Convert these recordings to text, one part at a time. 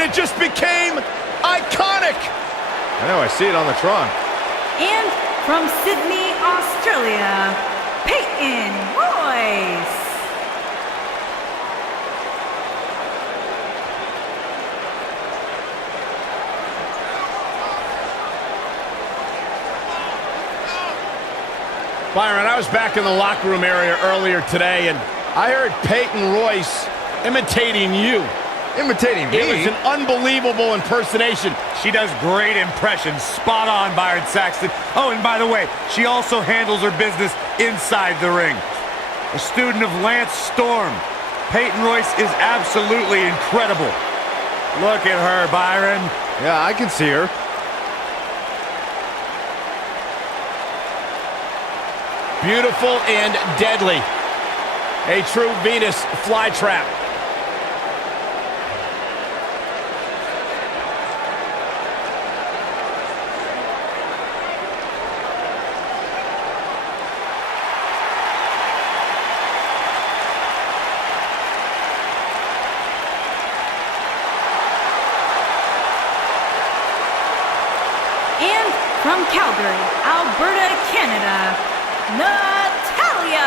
and it just became iconic. I know, I see it on the Tron. And from Sydney, Australia, Peyton Royce. Byron, I was back in the locker room area earlier today, and I heard Peyton Royce imitating you. Imitating me? It was an unbelievable impersonation. She does great impressions. Spot on, Byron Saxton. Oh, and by the way, she also handles her business inside the ring. A student of Lance Storm, Peyton Royce is absolutely incredible. Look at her, Byron. Yeah, I can see her. Beautiful and deadly. A true Venus flytrap. And from Calgary, Alberta, Canada, Natalia.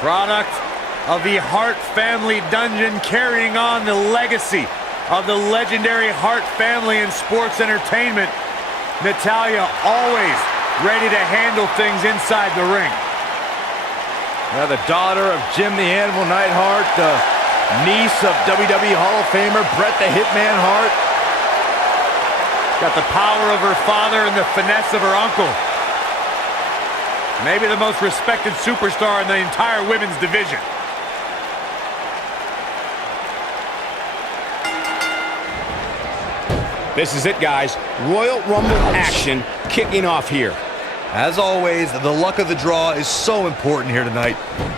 Product of the Hart family dungeon, carrying on the legacy of the legendary Hart family in sports entertainment. Natalia always ready to handle things inside the ring. Yeah, the daughter of Jim the Animal Neidhart, the niece of WWE Hall of Famer Bret the Hitman Hart. Got the power of her father and the finesse of her uncle. Maybe the most respected superstar in the entire women's division. This is it, guys. Royal Rumble action kicking off here. As always, the luck of the draw is so important here tonight.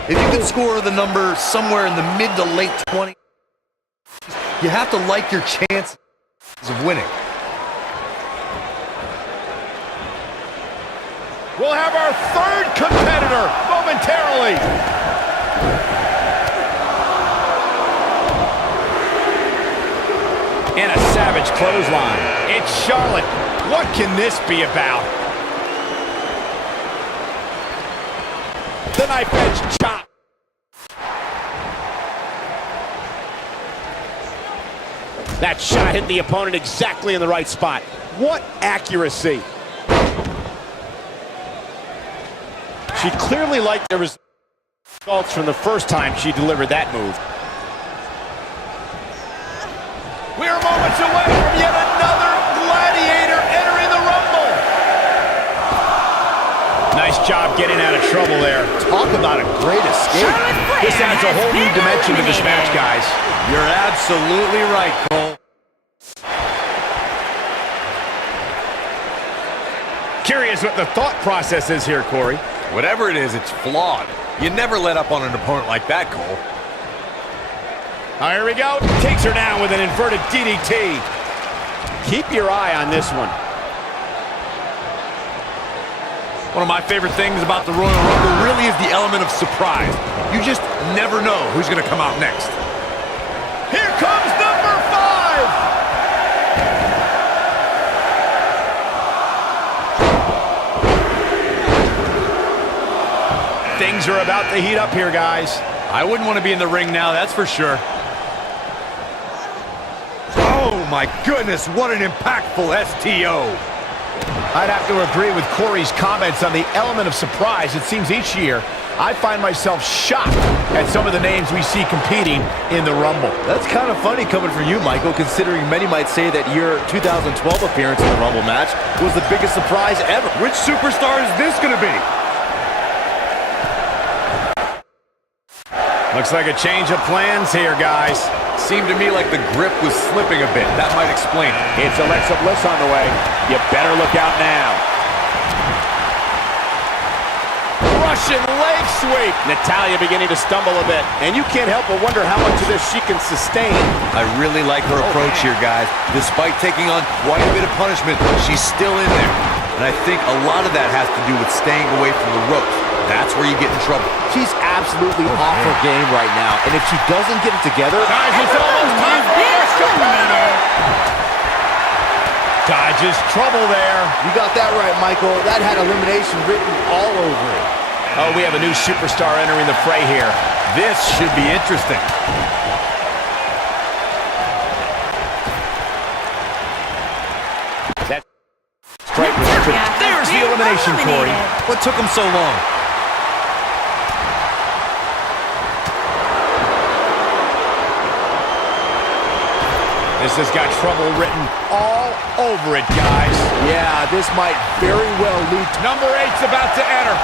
If you can score the number somewhere in the mid to late 20s, you have to like your chances of winning. We'll have our third competitor momentarily. And a savage clothesline. It's Charlotte. What can this be about? The knife edge chop. That shot hit the opponent exactly in the right spot. What accuracy. She clearly liked the results from the first time she delivered that move. We are moments away from yet another gladiator entering the Rumble. Nice job getting out of trouble there. Talk about a great escape. This adds a whole new dimension to this match, guys. You're absolutely right, Cole. Curious what the thought process is here, Corey. Whatever it is, it's flawed. You never let up on an opponent like that, Cole. Oh, here we go. Takes her down with an inverted DDT. Keep your eye on this one. One of my favorite things about the Royal Rumble really is the element of surprise. You just never know who's going to come out next. Here comes number 5. Things are about to heat up here, guys. I wouldn't want to be in the ring now, that's for sure. Oh my goodness, what an impactful STO. I'd have to agree with Corey's comments on the element of surprise. It seems each year I find myself shocked at some of the names we see competing in the Rumble. That's kind of funny coming from you, Michael, considering many might say that your 2012 appearance in the Rumble match was the biggest surprise ever. Which superstar is this going to be? Looks like a change of plans here, guys. Seemed to me like the grip was slipping a bit. That might explain it. It's Alexa Bliss on the way. You better look out now. Russian leg sweep. Natalia beginning to stumble a bit. And you can't help but wonder how much of this she can sustain. I really like her approach here, guys. Despite taking on quite a bit of punishment, she's still in there. And I think a lot of that has to do with staying away from the ropes. That's where you get in trouble. She's absolutely off her game right now, and if she doesn't get it together... Guys, it's almost time for the first eliminator. Dodges trouble there. You got that right, Michael. That had elimination written all over it. Oh, we have a new superstar entering the fray here. This should be interesting. There's the elimination, Corey. What took him so long? This has got trouble written all over it, guys. Yeah, this might very well lead to... Number 8's about to enter.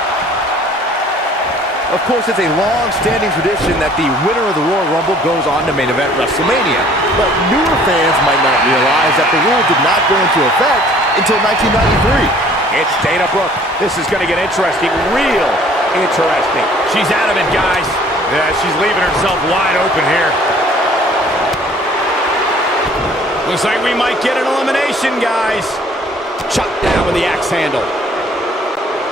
Of course, it's a long-standing tradition that the winner of the Royal Rumble goes on to main event WrestleMania. But newer fans might not realize that the rule did not go into effect until 1993. It's Dana Brooke. This is going to get interesting, real interesting. She's out of it, guys. Yeah, she's leaving herself wide open here. Looks like we might get an elimination, guys. Chopped down with the axe handle.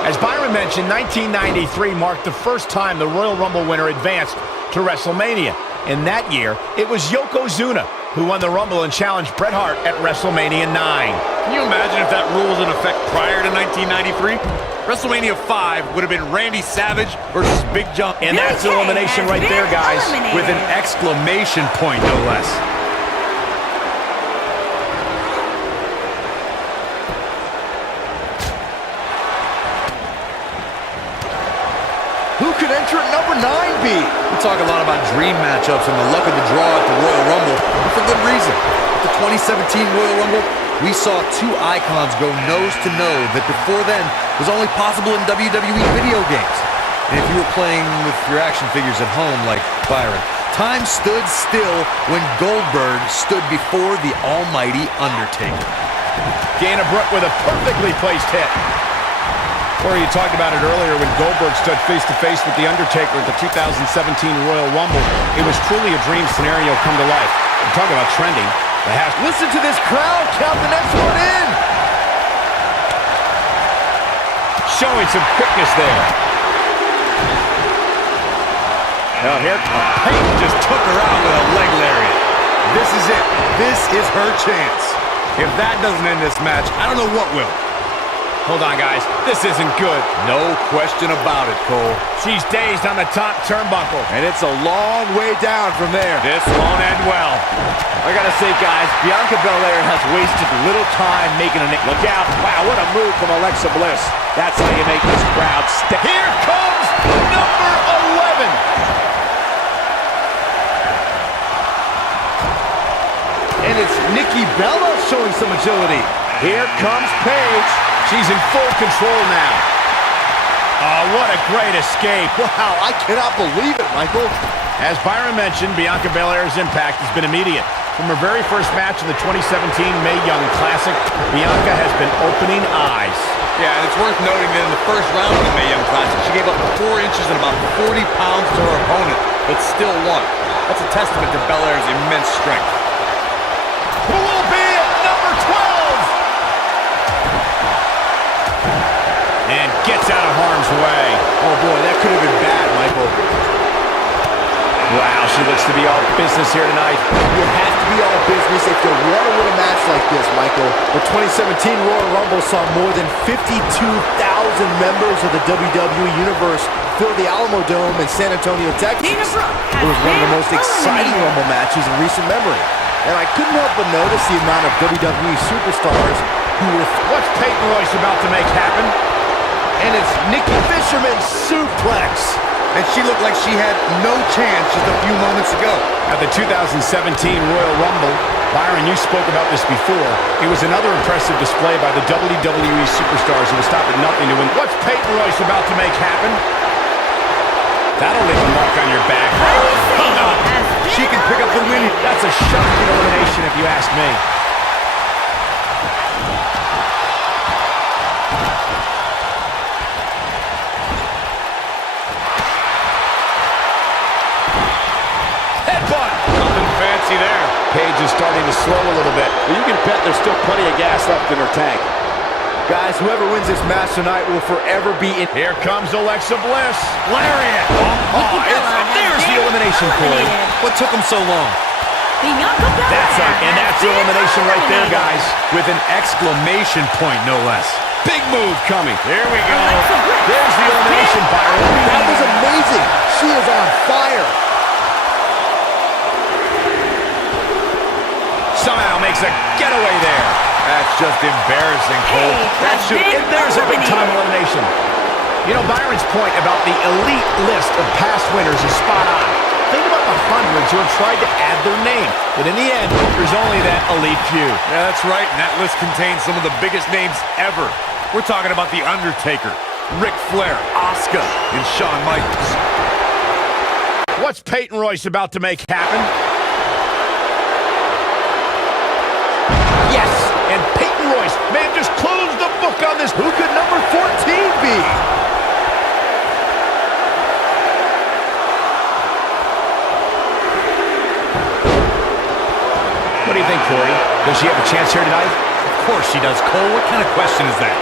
As Byron mentioned, 1993 marked the first time the Royal Rumble winner advanced to WrestleMania. In that year, it was Yokozuna who won the Rumble and challenged Bret Hart at WrestleMania 9. Can you imagine if that rule was in effect prior to 1993? WrestleMania 5 would have been Randy Savage versus Big John. And that's elimination right there, guys. With an exclamation point, no less. Who could enter at number 9 be? We talk a lot about dream matchups and the luck of the draw at the Royal Rumble, and for good reason. At the 2017 Royal Rumble, we saw two icons go nose-to-nose that before then was only possible in WWE video games. And if you were playing with your action figures at home like Byron, time stood still when Goldberg stood before the almighty Undertaker. Dana Brooke with a perfectly placed hit. Or you talked about it earlier when Goldberg stood face-to-face with The Undertaker at the 2017 Royal Rumble. It was truly a dream scenario come to life. I'm talking about trending. Listen to this crowd count the next one in. Showing some quickness there. Now here, Peyton just took her out with a leg lariat. This is it. This is her chance. If that doesn't end this match, I don't know what will. Hold on, guys. This isn't good. No question about it, Cole. She's dazed on the top turnbuckle. And it's a long way down from there. This won't end well. I gotta say, guys, Bianca Belair has wasted little time making a... Look out. Wow, what a move from Alexa Bliss. That's how you make this crowd step. Here comes number 11. And it's Nikki Bella showing some agility. Here comes Paige. She's in full control now. Oh, what a great escape. Wow, I cannot believe it, Michael. As Byron mentioned, Bianca Belair's impact has been immediate. From her very first match in the 2017 Mae Young Classic, Bianca has been opening eyes. Yeah, and it's worth noting that in the first round of the Mae Young Classic, she gave up 4 inches and about 40 pounds to her opponent, but still won. That's a testament to Belair's immense strength. Who will be at number 12? And gets out of harm's way. Oh, boy, that could have been bad, Michael. Wow, she looks to be all business here tonight. You have to be all business if you want to win a match like this, Michael. The 2017 Royal Rumble saw more than 52,000 members of the WWE Universe fill the Alamo Dome in San Antonio, Texas. It was one of the most exciting Rumble matches in recent memory. And I couldn't help but notice the amount of WWE superstars who were... What's Peyton Royce about to make happen? And it's Nikki Fisherman's suplex. And she looked like she had no chance just a few moments ago. At the 2017 Royal Rumble, Byron, you spoke about this before. It was another impressive display by the WWE superstars who will stop at nothing to win. What's Peyton Royce about to make happen? That'll leave a mark on your back. She can pick up the win. That's a shocking elimination if you ask me. Headbutt! Nothing fancy there. Paige is starting to slow a little bit. But you can bet there's still plenty of gas left in her tank. Guys, whoever wins this match tonight will forever be in. Here comes Alexa Bliss. Lariat. There's the elimination, Corey. What took him so long? That's the elimination right there, guys. With an exclamation point, no less. Big move coming. Here we go. There's the elimination, Byron. That was amazing. She is on fire. Somehow makes a getaway there. That's just embarrassing, Cole. There's a big-time elimination. You know, Byron's point about the elite list of past winners is spot on. Think about the hundreds who have tried to add their name. But in the end, there's only that elite few. Yeah, that's right, and that list contains some of the biggest names ever. We're talking about The Undertaker, Ric Flair, Asuka, and Shawn Michaels. What's Peyton Royce about to make happen? Yes, and Peyton Royce may have just closed the book on this. Who could number 14 be? What do you think, Corey? Does she have a chance here tonight? Of course she does, Cole. What kind of question is that?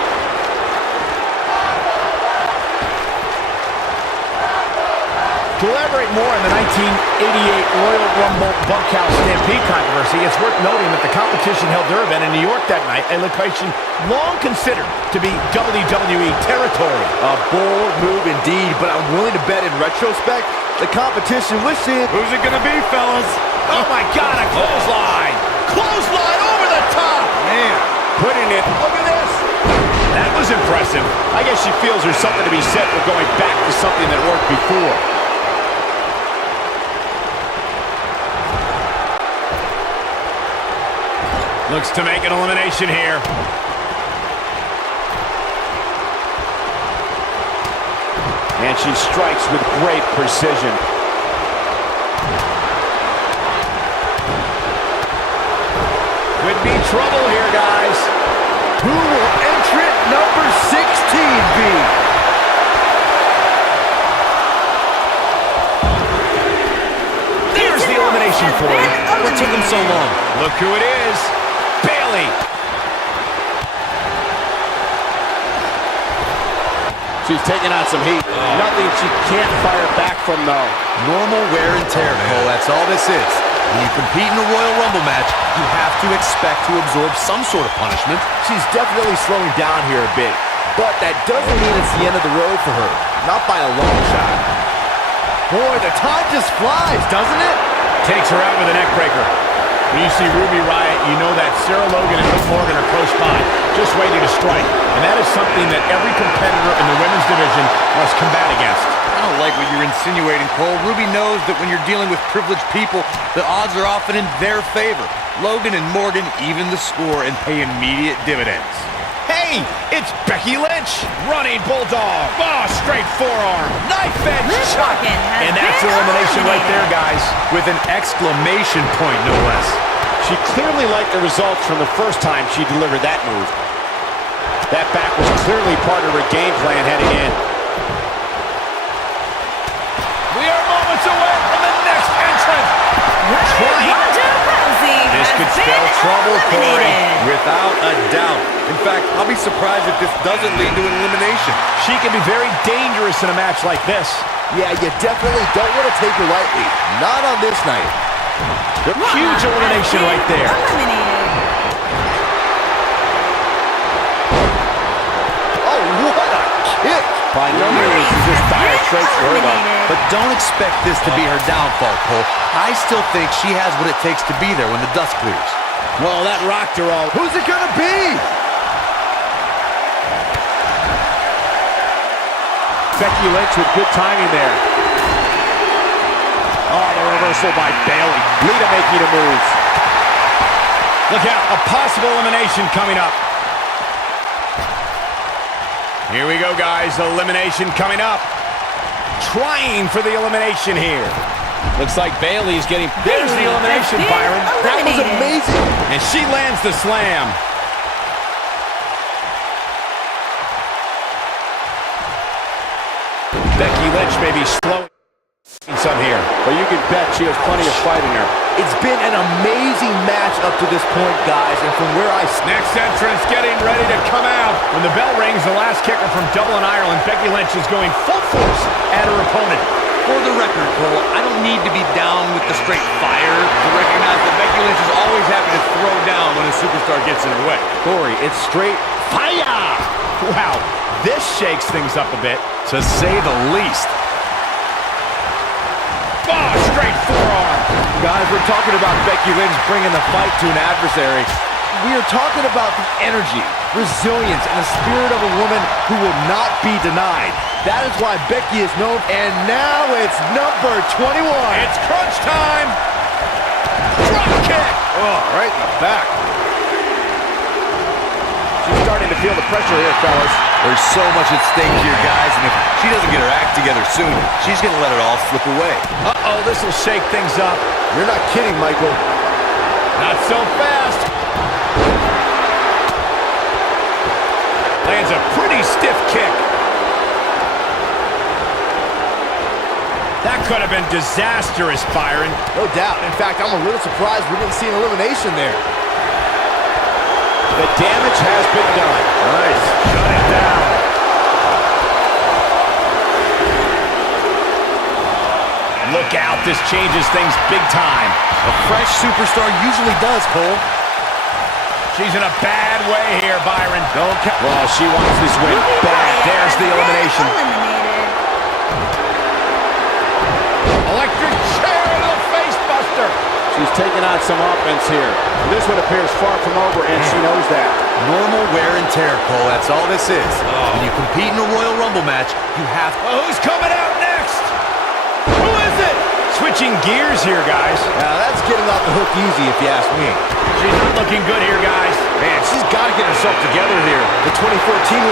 To elaborate more on the 1988 Royal Rumble Bunkhouse Stampede controversy, it's worth noting that the competition held their event in New York that night, a location long considered to be WWE territory. A bold move indeed, but I'm willing to bet in retrospect, the competition wishes. Who's it gonna be, fellas? Oh my God, a clothesline! Clothesline over the top! Man. Putting it, look at this! That was impressive. I guess she feels there's something to be said for going back to something that worked before. Looks to make an elimination here. And she strikes with great precision. Could be trouble here, guys. Who will entrant number 16 be? There's the elimination for you. What took him so long? Look who it is. Bayley. She's taking on some heat. Nothing she can't fire back from, though. Normal wear and tear, Cole. That's all this is. When you compete in a Royal Rumble match, you have to expect to absorb some sort of punishment. She's definitely slowing down here a bit, but that doesn't mean it's the end of the road for her. Not by a long shot. Boy, the time just flies, doesn't it? Takes her out with a neck breaker. When you see Ruby Riott, you know that Sarah Logan and Liv Morgan are close by, just waiting to strike. And that is something that every competitor in the women's division must combat against. I don't like what you're insinuating, Cole. Ruby knows that when you're dealing with privileged people, the odds are often in their favor. Logan and Morgan even the score and pay immediate dividends. Hey, it's Becky Lynch. Running Bulldog. Oh, straight forearm. Knife edge shot. And that's elimination right there, guys. With an exclamation point, no less. She clearly liked the results from the first time she delivered that move. That back was clearly part of her game plan heading in. We are moments away from the next entrant. This could spell trouble, Corey. Without a doubt. In fact, I'll be surprised if this doesn't lead to an elimination. She can be very dangerous in a match like this. Yeah, you definitely don't want to take her lightly. Not on this night. Huge elimination right there. Oh, what a kick. By no means is this dire traits for her, though. But don't expect this to be her downfall, Cole. I still think she has what it takes to be there when the dust clears. Well, that rocked her all. Who's it gonna be? Becky Lynch with good timing there. Oh, the reversal by Bayley. Lita making a move. Look out, a possible elimination coming up. Here we go, guys. Elimination coming up. Trying for the elimination here. Looks like Bayley's getting... There's the elimination, Byron. That was amazing. And she lands the slam. Becky Lynch may be slowing some here, but you can bet she has plenty of fight in her. It's been an amazing match up to this point, guys, and from where I stand... Next entrance getting ready to come out. When the bell rings, the last kicker from Dublin, Ireland, Becky Lynch is going full force at her opponent. For the record, Cole, I don't need to be down with the straight fire to recognize that Becky Lynch is always happy to throw down when a superstar gets in her way. Corey, it's straight fire! Wow, this shakes things up a bit, to say the least. Oh, straight forearm. Guys, we're talking about Becky Lynch bringing the fight to an adversary. We are talking about the energy, resilience, and the spirit of a woman who will not be denied. That is why Becky is known, and now it's number 21. It's crunch time. Drop kick. Oh, right in the back. She's starting to feel the pressure here, fellas. There's so much at stake here, guys, and if she doesn't get her act together soon, she's going to let it all slip away. Uh-oh, this will shake things up. You're not kidding, Michael. Not so fast. Lands a pretty stiff kick. That could have been disastrous, Byron. No doubt. In fact, I'm a little surprised we didn't see an elimination there. The damage has been done. Nice. Shut it down. Look out, this changes things big time. A fresh superstar usually does, Cole. She's in a bad way here, Byron. Don't count. Well, she wants this win bad. There's the elimination. Eliminated. Electric chair into the face buster. She's taking on some offense here. This one appears far from over, and she knows that. Normal wear and tear, Cole. That's all this is. When you compete in a Royal Rumble match, you have to... Well, who's coming out next? Who is it? Switching gears here, guys. Now, that's getting off the hook easy, if you ask me. She's not looking good here, guys. Man, she's got to get herself together here. The 2014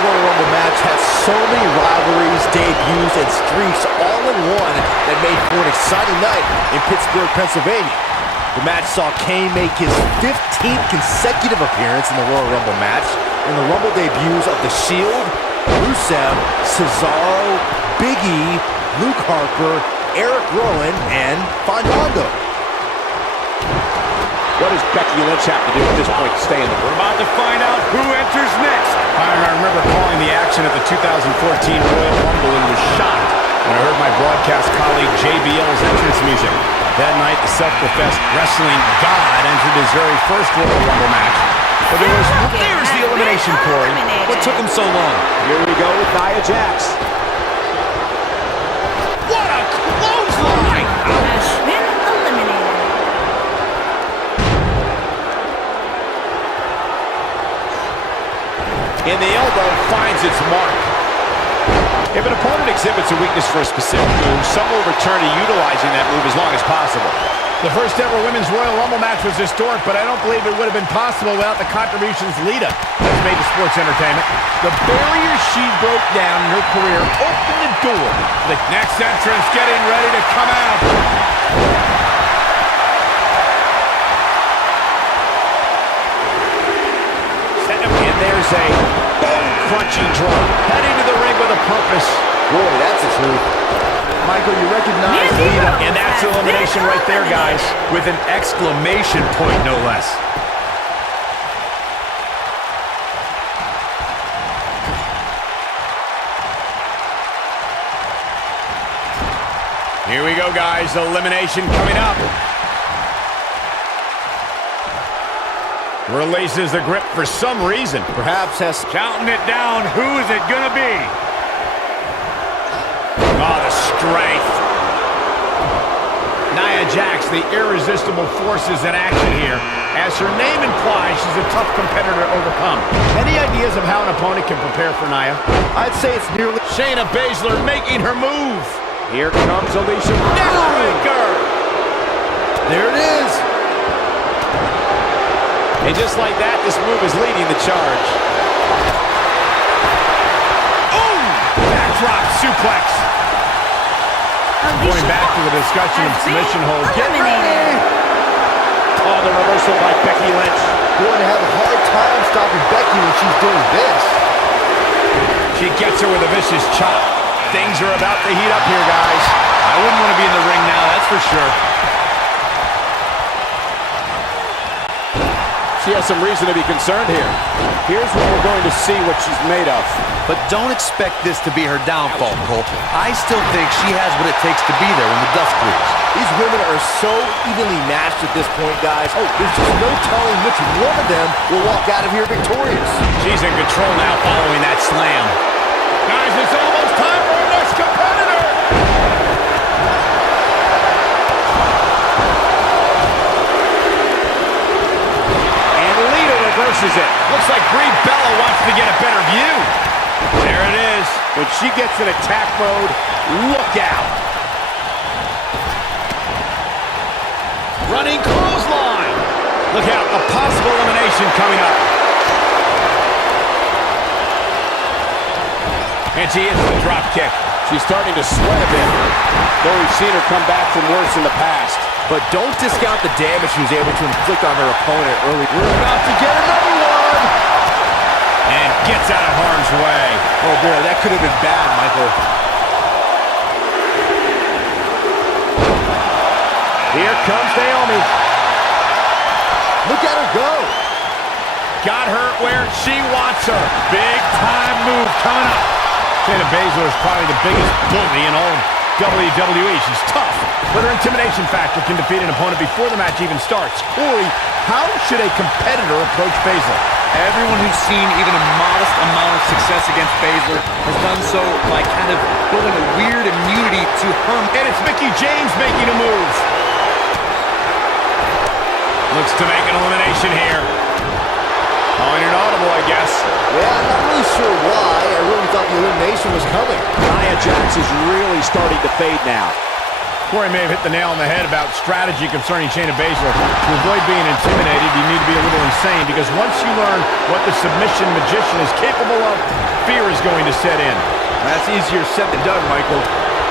Royal Rumble match had so many rivalries, debuts, and streaks all in one that made for an exciting night in Pittsburgh, Pennsylvania. The match saw Kane make his 15th consecutive appearance in the Royal Rumble match, and the Rumble debuts of The Shield, Rusev, Cesaro, Big E, Luke Harper, Eric Rowan, and Fandango. What does Becky Lynch have to do at this point to stay in the We're about to find out who enters next. I remember calling the action at the 2014 Royal Rumble and was shocked when I heard my broadcast colleague JBL's entrance music. That night, the self-professed wrestling god entered his very first Royal Rumble match. But there's the elimination, Corey. What took him so long? Here we go with Nia Jax. What a clothesline! Has been eliminated. And the elbow finds its mark. If an opponent exhibits a weakness for a specific move, some will return to utilizing that move as long as possible. The first ever Women's Royal Rumble match was historic, but I don't believe it would have been possible without the contributions Lita has made to sports entertainment. The barrier she broke down in her career opened the door. The next entrance getting ready to come out. And there's a bone-crunching drop. Heading to the ring with a purpose. Boy, that's the truth. Michael, you recognize Lita. And that's elimination right there, guys. With an exclamation point, no less. Here we go, guys. Elimination coming up. Releases the grip for some reason. Perhaps has... Counting it down. Who is it going to be? Oh, the strength. Nia Jax, the irresistible forces in action here. As her name implies, she's a tough competitor to overcome. Any ideas of how an opponent can prepare for Nia? I'd say it's nearly... Shayna Baszler making her move. Here comes Alicia. Neckbreaker. There it is. And just like that, this move is leading the charge. Ooh! Backdrop suplex. Going back to the discussion of submission hold. Get ready! Oh, the reversal by Becky Lynch. Going to have a hard time stopping Becky when she's doing this. She gets her with a vicious chop. Things are about to heat up here, guys. I wouldn't want to be in the ring now, that's for sure. She has some reason to be concerned here. Here's where we're going to see what she's made of. But don't expect this to be her downfall, Cole. I still think she has what it takes to be there when the dust clears. These women are so evenly matched at this point, guys. Oh, there's just no telling which one of them will walk out of here victorious. She's in control now following that slam. Guys, it's almost time for our next competitor. And Lita reverses it. Looks like Brie Bella wants to get a better view. There it is. When she gets in attack mode, look out. Running clothesline. Look out, a possible elimination coming up. And she hits the drop kick. She's starting to sweat a bit, though we've seen her come back from worse in the past. But don't discount the damage she was able to inflict on her opponent early. We're about to get another one. And gets out of harm's way. Oh boy, that could have been bad, Michael. Here comes Naomi. Look at her go. Got her where she wants her. Big time move coming up. Shayna Baszler is probably the biggest bully in all of WWE. She's tough, but her intimidation factor can defeat an opponent before the match even starts. Corey, how should a competitor approach Baszler? Everyone who's seen even a modest amount of success against Baszler has done so by kind of building a weird immunity to her. And it's Mickie James making a move. Looks to make an elimination here. Calling an audible, I guess. Yeah, I'm not really sure why. I really thought the elimination was coming. Nia Jax is really starting to fade now. Corey may have hit the nail on the head about strategy concerning Shayna Baszler. To avoid being intimidated, you need to be a little insane, because once you learn what the submission magician is capable of, fear is going to set in. That's easier said than done, Michael.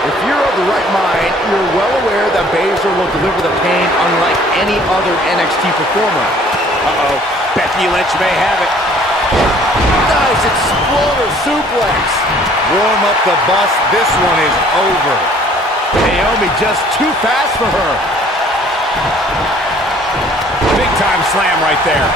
If you're of the right mind, you're well aware that Baszler will deliver the pain unlike any other NXT performer. Uh-oh. Becky Lynch may have it. Nice exploder suplex. Warm up the bus. This one is over. Naomi just too fast for her. Big time slam right there.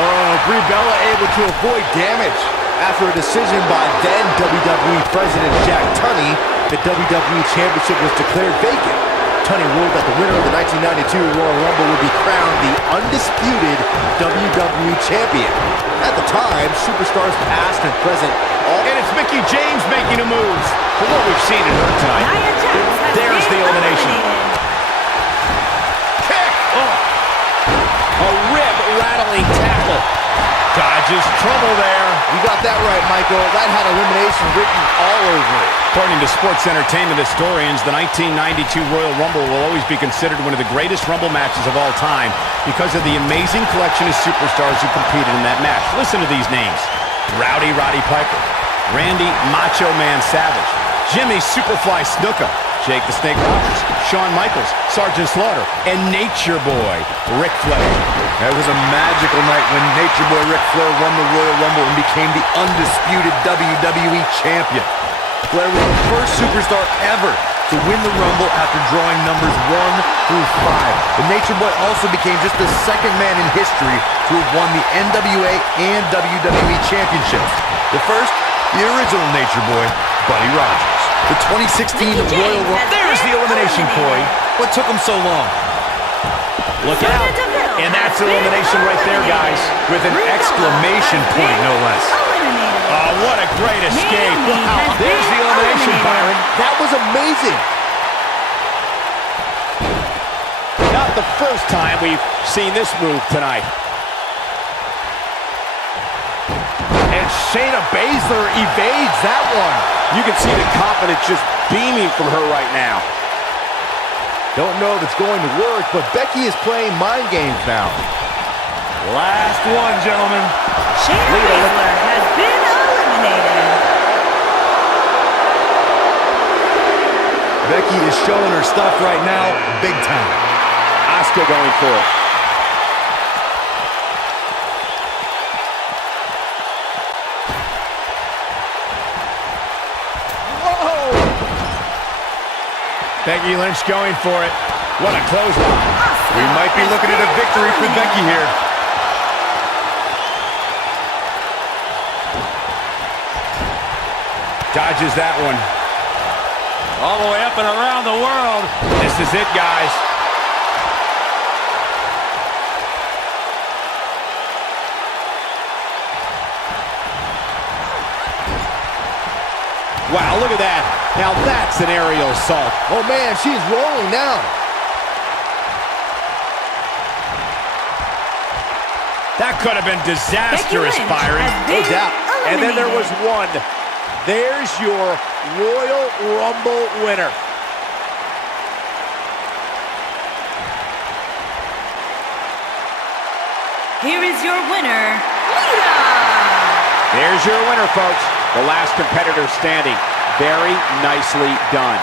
Oh, Brie Bella able to avoid damage. After a decision by then WWE President Jack Tunney, the WWE Championship was declared vacant. Tunney ruled that the winner of the 1992 Royal Rumble would be crowned the undisputed WWE Champion. At the time, superstars past and present all... And it's Mickie James making a move. From what we've seen in her tonight, Nia Jax has there's the been elimination. eliminated. Kick! Oh. A rib-rattling tackle. Dodges trouble there. You got that right, Michael. That had elimination written all over it. According to sports entertainment historians, the 1992 Royal Rumble will always be considered one of the greatest Rumble matches of all time because of the amazing collection of superstars who competed in that match. Listen to these names: Rowdy Roddy Piper, Randy Macho Man Savage, Jimmy Superfly Snuka, Jake the Snake Roberts, Shawn Michaels, Sergeant Slaughter, and Nature Boy Ric Flair. That was a magical night when Nature Boy Ric Flair won the Royal Rumble and became the undisputed WWE Champion. Flair was the first superstar ever to win the Rumble after drawing numbers 1 through 5. The Nature Boy also became just the second man in history to have won the NWA and WWE Championships. The first, the original Nature Boy, Buddy Rogers. The 2016 Royal Rumble. There's the elimination, Corey. What took him so long? Look out. And that's elimination right there, guys. With an exclamation point, no less. Eliminated. Oh, what a great escape. Naomi Wow. has There's the been elimination, eliminated. Byron. That was amazing. Not the first time we've seen this move tonight. And Shayna Baszler evades that one. You can see the confidence just beaming from her right now. Don't know if it's going to work, but Becky is playing mind games now. Last one, gentlemen. Shayna Baszler has been eliminated. Becky is showing her stuff right now, big time. Asuka going for it. Becky Lynch going for it. What a clothesline. We might be looking at a victory for Becky here. Dodges that one. All the way up and around the world. This is it, guys. Wow, look at that. Now that's an aerial assault. Oh, man, she's rolling now. That could have been disastrous, Becky Lynch Byron. has No been doubt. And then there was eliminated. one. There's your Royal Rumble winner. Here is your winner, Lita. There's your winner, folks. The last competitor standing. Very nicely done.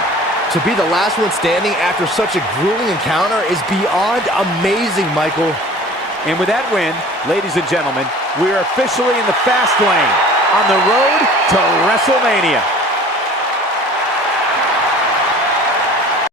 To be the last one standing after such a grueling encounter is beyond amazing, Michael. And with that win, ladies and gentlemen, we are officially in the fast lane on the road to WrestleMania.